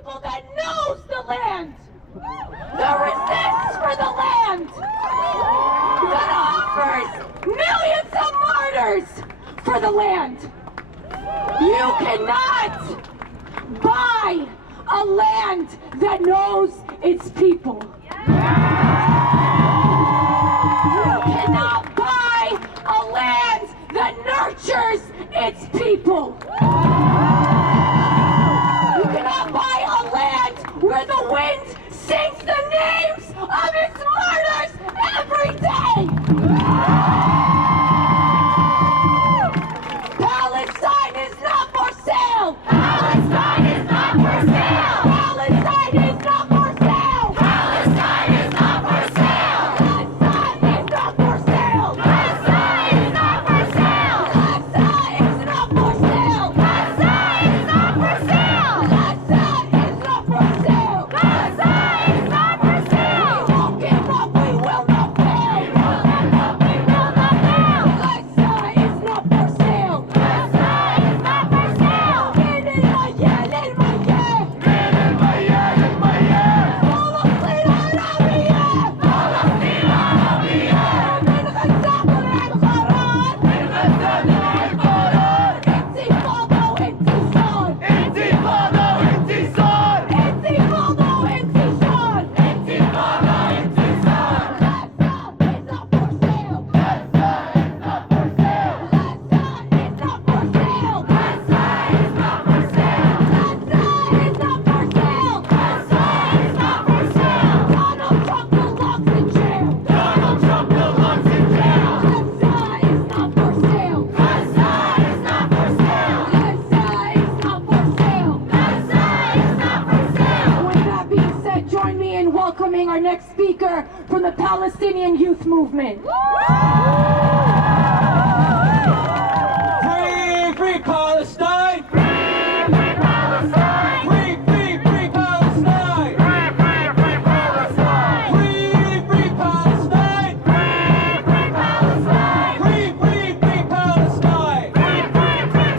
people that knows the land, that resists for the land, that offers millions of martyrs for the land. You cannot buy a land that knows its people. You cannot buy a land that nurtures its people. You cannot buy a land where the wind sings the names of its martyrs every day. Palestine is not for sale. Palestine is not for sale. Palestine is not for sale. Palestine is not for sale. Palestine is not for sale. Palestine is not for sale. Palestine is not for sale. Palestine is not for sale. Palestine is not for sale. Palestine is not for sale. We won't give up. We will not fail. We won't give up. We will not fail. Palestine is not for sale. Palestine is not for sale. Get in my yell, in my yell. Get in my yell, in my yell. Palestine Arabia. Palestine Arabia. من غزة للقرار. من غزة للقرار. انتفاضة وانتصار. انتفاضة وانتصار. انتفاضة وانتصار. انتفاضة وانتصار. غزة is not for sale. غزة is not for sale. غزة is not for sale. غزة is not for sale. غزة is not for sale. غزة is not for sale. Donald Trump belongs in jail. Donald Trump belongs in jail. Gaza is not for sale. Gaza is not for sale. Gaza is not for sale. Gaza is not for sale. With that being said, join me in welcoming our next speaker from the Palestinian youth movement. Free, free Palestine! Free Palestine! Free, free, free Palestine! Free Palestine! Free, free Palestine! Free Palestine! Free, free, free Palestine! Free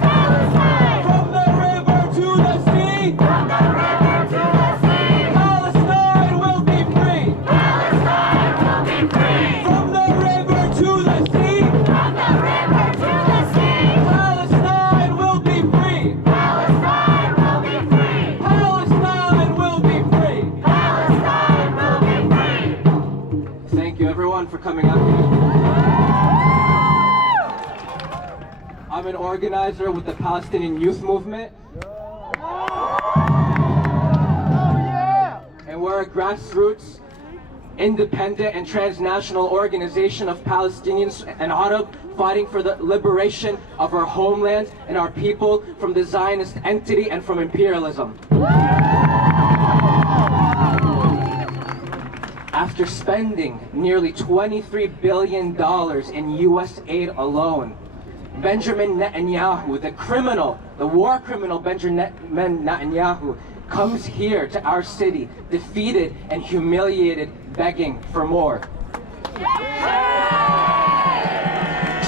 Palestine! From the river to the sea! From the river to the sea! Palestine will be free! Palestine will be free! From the river to the sea! From the river to the sea! Palestine will be free! Palestine will be free! Palestine will be free! Palestine will be free! Thank you everyone for coming out here. I'm an organizer with the Palestinian youth movement. And we're a grassroots, independent and transnational organization of Palestinians and Arab fighting for the liberation of our homeland and our people from the Zionist entity and from imperialism. After spending nearly $23 billion in US aid alone, Benjamin Netanyahu, the criminal, the war criminal Benjamin Netanyahu, comes here to our city, defeated and humiliated, begging for more.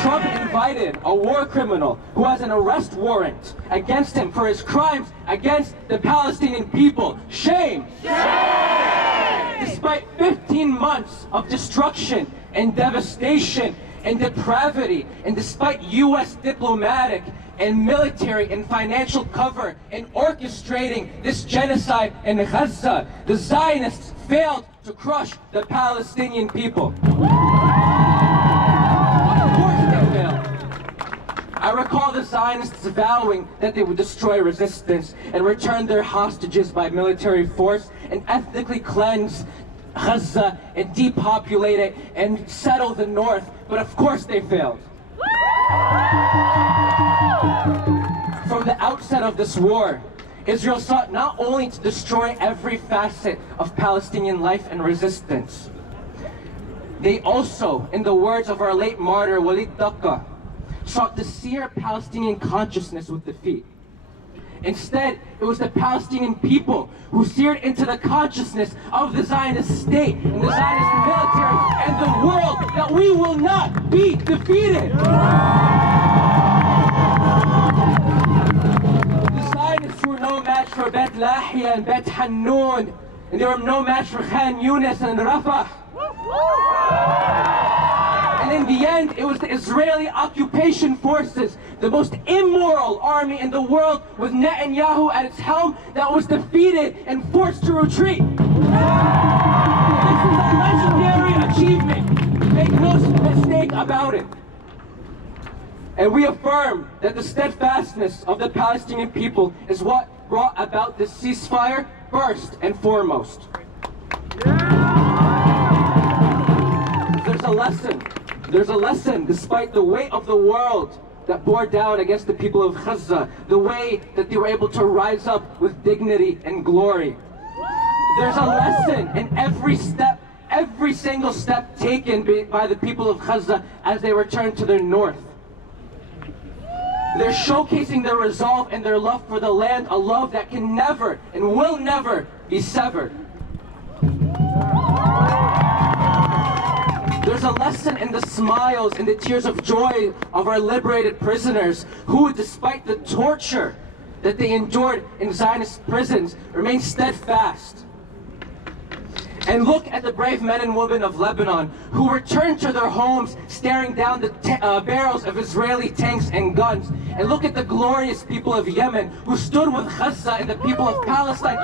Trump invited a war criminal who has an arrest warrant against him for his crimes against the Palestinian people. Shame! Shame! Despite 15 months of destruction and devastation and depravity, and despite US diplomatic and military and financial cover in orchestrating this genocide in Gaza, the Zionists failed to crush the Palestinian people. Of course they failed. I recall the Zionists vowing that they would destroy resistance and return their hostages by military force and ethnically cleanse Gaza and depopulate it and settle the north, but of course they failed. From the outset of this war, Israel sought not only to destroy every facet of Palestinian life and resistance, they also, in the words of our late martyr Walid Daqqa, sought to sear Palestinian consciousness with defeat. Instead, it was the Palestinian people who seared into the consciousness of the Zionist state and the Zionist military and the world that we will not be defeated. The Zionists were no match for Bet Lahia and Bet Hanun, and they were no match for Khan Yunis and Rafah. And in the end, it was the Israeli occupation forces, the most immoral army in the world, with Netanyahu at its helm, that was defeated and forced to retreat. This is a legendary achievement. Make no mistake about it. And we affirm that the steadfastness of the Palestinian people is what brought about this ceasefire first and foremost. There's a lesson despite the weight of the world that bore down against the people of Gaza, the way that they were able to rise up with dignity and glory. There's a lesson in every single step taken by the people of Gaza as they return to their north. They're showcasing their resolve and their love for the land, a love that can never and will never be severed. There's a lesson in the smiles and the tears of joy of our liberated prisoners who, despite the torture that they endured in Zionist prisons, remain steadfast. And look at the brave men and women of Lebanon who returned to their homes staring down the barrels of Israeli tanks and guns. And look at the glorious people of Yemen who stood with Gaza and the people of Palestine.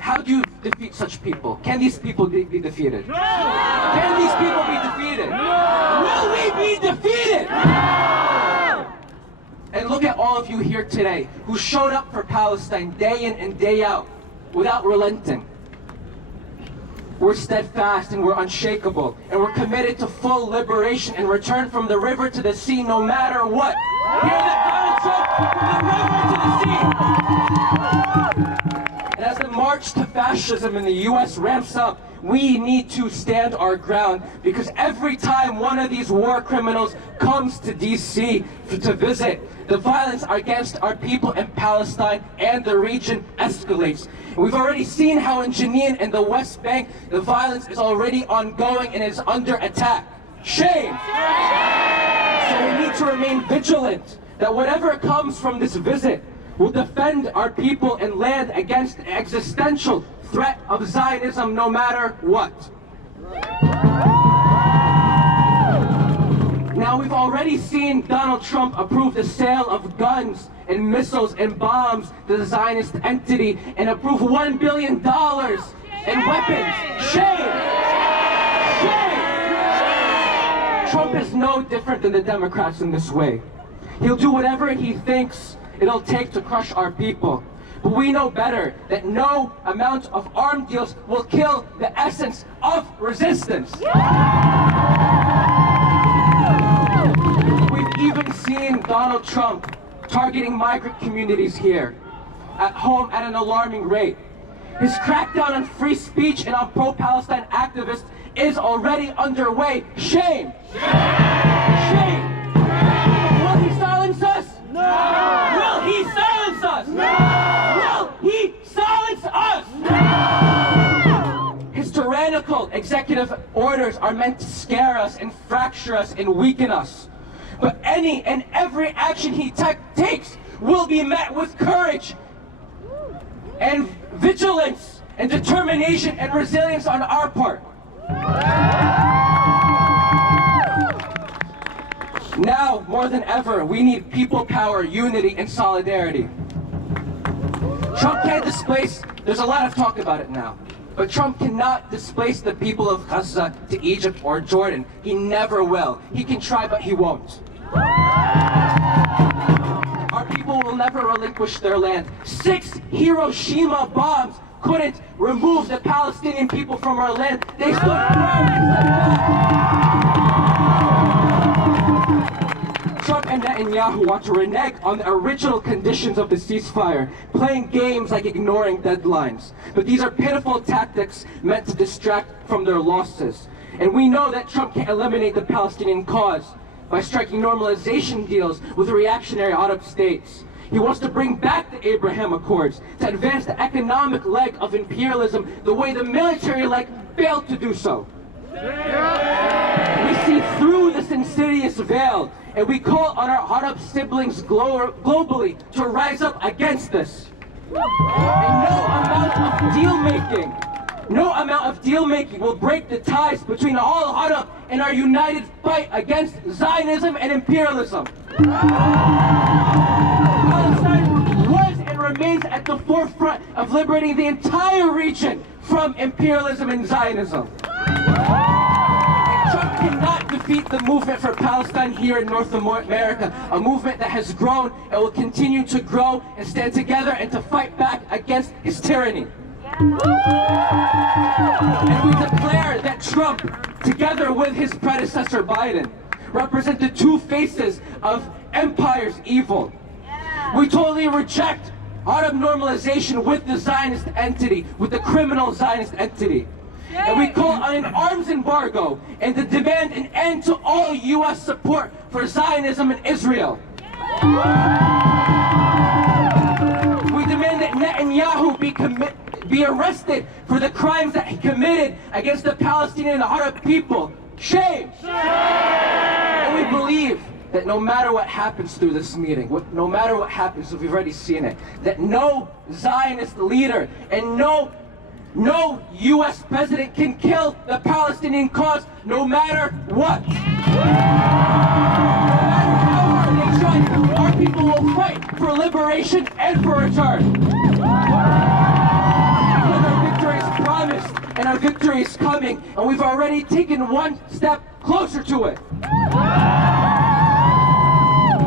How do you defeat such people? Can these people be defeated? No! Can these people be defeated? No! Will we be defeated? No! And look at all of you here today who showed up for Palestine day in and day out without relenting. We're steadfast and we're unshakable, and we're committed to full liberation and return from the river to the sea no matter what. Hear that, Donald Trump? From the river to the sea. And as the march to fascism in the US ramps up, we need to stand our ground, because every time one of these war criminals comes to DC to visit, the violence against our people in Palestine and the region escalates. And we've already seen how in Jenin and the West Bank, the violence is already ongoing and is under attack. Shame! So we need to remain vigilant that whatever comes from this visit will defend our people and land against the existential threat of Zionism no matter what. Now we've already seen Donald Trump approve the sale of guns and missiles and bombs to the Zionist entity and approve $1 billion in weapons. Shame! Shame! Trump is no different than the Democrats in this way. He'll do whatever he thinks it'll take to crush our people. But we know better that no amount of armed deals will kill the essence of resistance. We've even seen Donald Trump targeting migrant communities here at home at an alarming rate. His crackdown on free speech and on pro-Palestine activists is already underway. Shame! Shame! Will he silence us? No! Will he silence us? No! Will he silence us? No! His tyrannical executive orders are meant to scare us and fracture us and weaken us. But any and every action he takes will be met with courage and vigilance and determination and resilience on our part. Now, more than ever, we need people power, unity, and solidarity. Trump can't displace, there's a lot of talk about it now, but Trump cannot displace the people of Gaza to Egypt or Jordan. He never will. He can try, but he won't. Our people will never relinquish their land. 6 Hiroshima bombs couldn't remove the Palestinian people from our land. They stood firm and steadfast. Trump and Netanyahu want to renege on the original conditions of the ceasefire, playing games like ignoring deadlines. But these are pitiful tactics meant to distract from their losses. And we know that Trump can eliminate the Palestinian cause by striking normalization deals with reactionary Arab states. He wants to bring back the Abraham Accords to advance the economic leg of imperialism the way the military leg failed to do so. We see through this insidious is veiled, and we call on our Arab siblings globally to rise up against this. And no amount of deal making will break the ties between all Arab and our united fight against Zionism and imperialism. Palestine was and remains at the forefront of liberating the entire region from imperialism and Zionism. And Trump cannot defeat the movement for Palestine here in North America, a movement that has grown and will continue to grow and stand together and to fight back against his tyranny. And we declare that Trump, together with his predecessor Biden, represent the two faces of empire's evil. We totally reject Arab normalization with the Zionist entity, with the criminal Zionist entity. And we call on an arms embargo and to demand an end to all U.S. support for Zionism in Israel. We demand that Netanyahu be arrested for the crimes that he committed against the Palestinian and Arab people. Shame! And we believe that no matter what happens through this meeting, no matter what happens, we've already seen it, that no Zionist leader and no U.S. president can kill the Palestinian cause, no matter what. No matter how hard they try, our people will fight for liberation and for return. Because our victory is promised and our victory is coming, and we've already taken one step closer to it.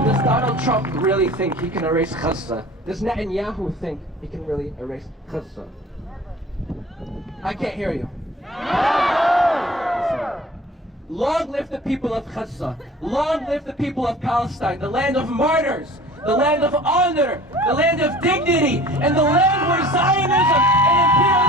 Does Donald Trump really think he can erase Gaza? Does Netanyahu think he can really erase Gaza? I can't hear you. Long live the people of Gaza. Long live the people of Palestine, the land of martyrs, the land of honor, the land of dignity, and the land where Zionism and imperialism